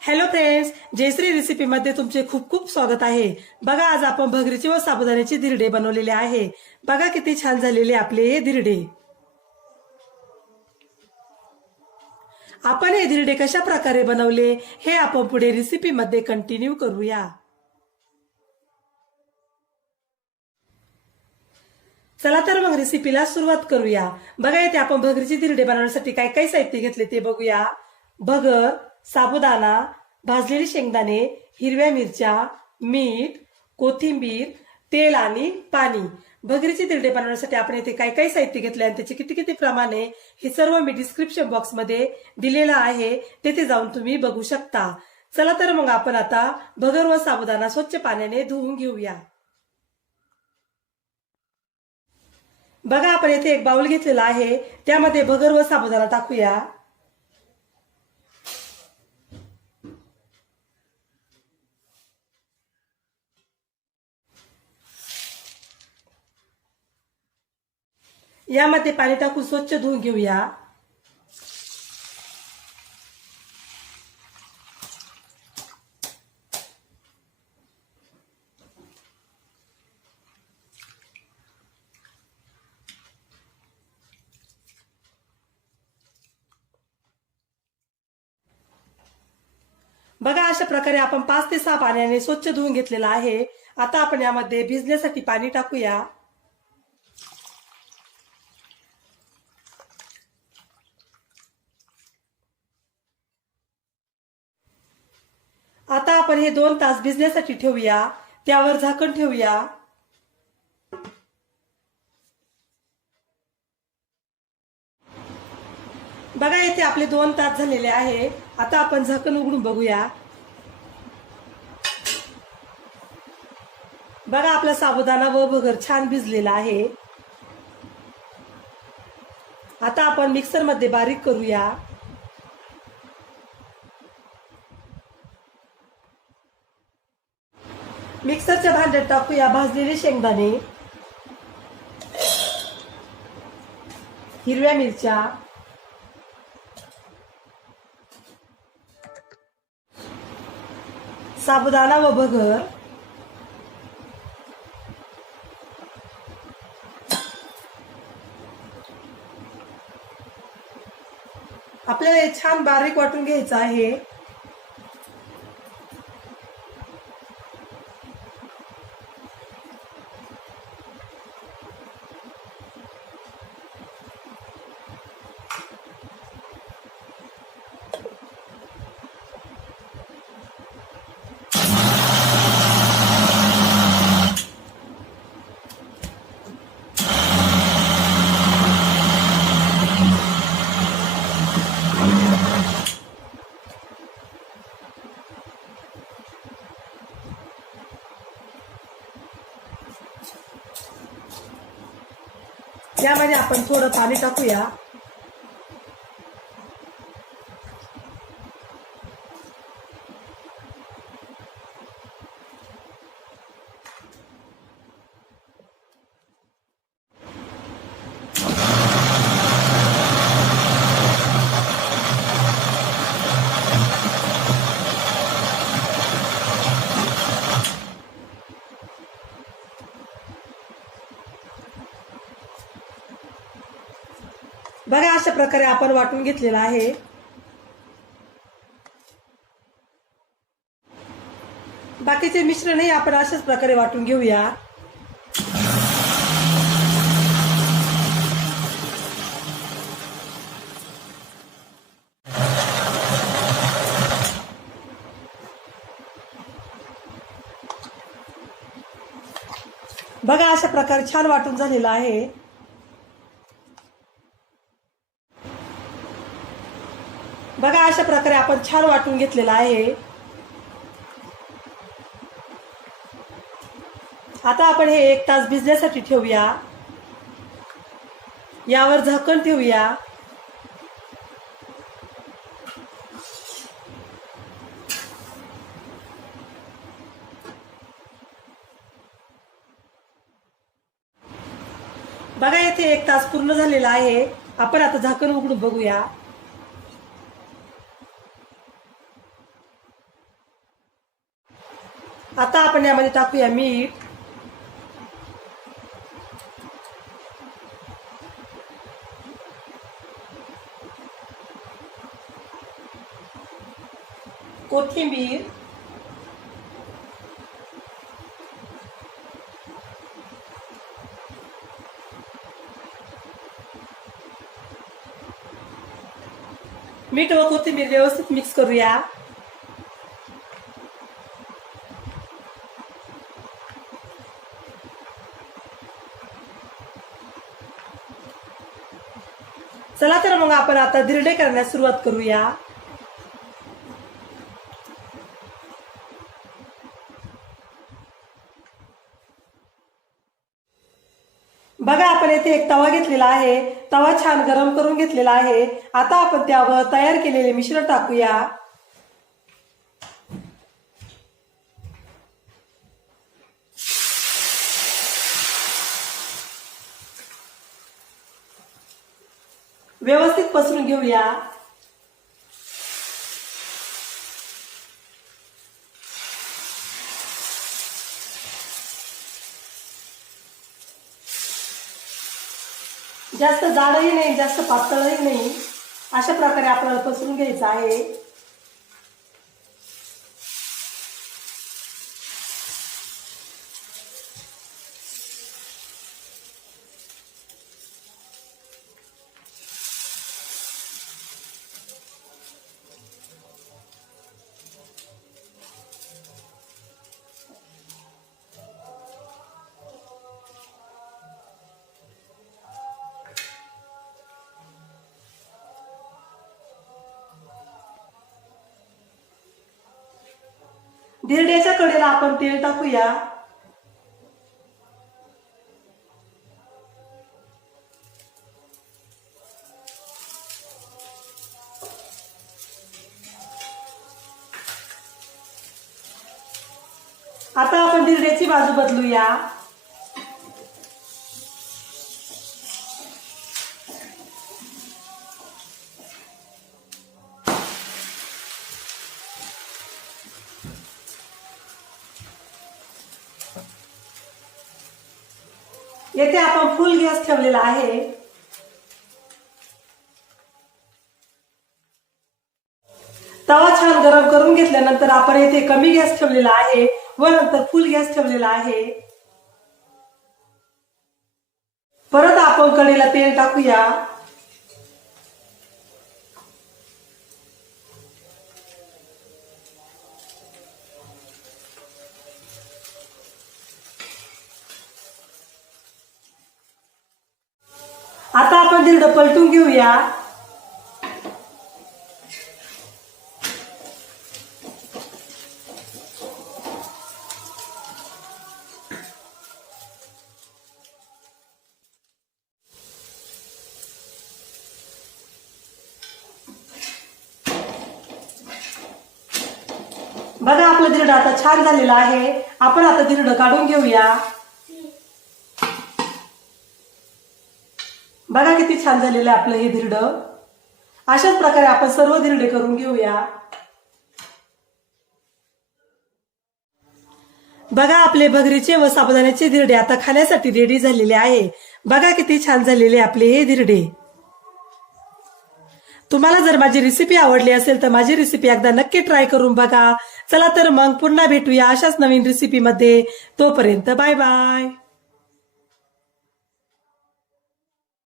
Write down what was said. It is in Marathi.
हॅलो फ्रेंड्स, जयश्री रेसिपी मध्ये तुमचे खूप खूप स्वागत आहे। बघा, आज आपण भगरीची व साबुदाण्याची धिरडे बनवलेले आहे। बघा किती छान झालेले आपले हे धिरडे। आपण हे धिरडे कशा प्रकारे बनवले हे आपण पुढे रेसिपी मध्ये कंटिन्यू करूया। चला तर मग रेसिपीला सुरुवात करूया। बघा, इथे आपण भगरीची धिरडे बनवण्यासाठी काय काय साहित्य घेतले ते बघूया। भगर, साबुदाणा, भाजलेले शेंगदाणे, हिरव्या मिरच्या, मीठ, कोथिंबीर, तेल आणि पाणी। भगरीची धिरडे बनवण्यासाठी आपण इथे काय काय साहित्य घेतले आणि त्याचे किती किती प्रमाण आहे हे सर्व मी डिस्क्रिप्शन बॉक्स मध्ये दिलेलं आहे, तेथे जाऊन तुम्ही बघू शकता। चला तर मग आपण आता भगर व साबुदाणा स्वच्छ पाण्याने धुवून घेऊया। बघा, आपण येथे एक बाउल घेतलेला आहे, त्यामध्ये भगर व साबुदाणा टाकूया। यामध्ये पाणी टाकून स्वच्छ धुवून घेऊया। बघा, अशा प्रकारे आपण 5 ते 6 पाण्याने स्वच्छ धुवून घेतलेला आहे। आता आपण यामध्ये भिजण्यासाठी पाणी टाकूया। आता आपण हे 2 तास भिजण्यासाठी ठेवूया, त्यावर झाकण ठेवूया। बघा, येथे आपले 2 तास झालेले आहे। आता आपण झाकण उघडून बघूया। बघा, आपला साबुदाणा व भगर छान भिजलेला आहे। आता आपण मिक्सर मध्ये बारीक करूया। मिक्सरच्या भांड्यात टाकूया भाजलेले शेंगदाणे, हिरव्या मिरच्या, साबुदाणा व भगर, आपल्याला हे छान बारीक वाटून घ्यायचं आहे। यामध्ये आपण थोडं पाणी टाकूया। बघा, अशा प्रकारे आपण वाटून घेतलेला आहे। बाकीचे मिश्रणही आपण अशाच प्रकारे वाटून घेऊया। बघा, अशा प्रकारे छान वाटून झालेलं आहे। बघा, अशा प्रकारे आपण छान वाटून घेतलेला आहे। आता आपण हे 1 तास भिजण्यासाठी ठेवूया। यावर झाकण ठेवूया। बघा, येथे 1 तास पूर्ण झालेला आहे। आपण आता झाकण उघडून बघूया। आता आपण यामध्ये टाकूया मीठ, कोथिंबीर, मीठ व कोथिंबीर व्यवस्थित मिक्स करूया. चला तर मग आपण आता धिरडे करण्यास सुरुवात करूया. बघा आपण येथे एक तवा घेतलेला आहे. तवा छान गरम करून घेतलेला आहे. आता आपण त्यावर तयार केलेले मिश्रण टाकूया. व्यवस्थित पसरून घेऊया. जास्त जाडही नाही, जास्त पातळही नाही, अशा प्रकारे आपल्याला पसरून घ्यायचं आहे. धिरड्याच्या कडेला आपण तेल टाकूया. आता आपण धिरड्याची बाजू बदलूया. येथे आपण फुल गॅस ठेवलेला आहे. तवा छान गरम करून घेतल्यानंतर आपण येथे कमी गॅस ठेवलेला आहे व नंतर फुल गॅस ठेवलेला आहे. परत आपण कढईला तेल टाकूया. आता आपण धिरडं पलटून घेऊया. बघा आपलं धिरडं आता छान झालेलं आहे. आपण आता धिरडं काढून घेऊया. बघा किती छान झालेलं आहे आपलं हे धिरडं. अशाच प्रकारे आपण सर्व धिरडे करून घेऊया. बघा आपले भगरीचे व साबुदाण्याचे धिरडे आता खाण्यासाठी रेडी झालेले आहे. बघा किती छान झालेले आपले हे धिरडे. तुम्हाला जर माझी रेसिपी आवडली असेल तर माझी रेसिपी एकदा नक्की ट्राय करून बघा. चला तर मग पुन्हा भेटूया अशाच नवीन रेसिपी मध्ये. तोपर्यंत बाय बाय.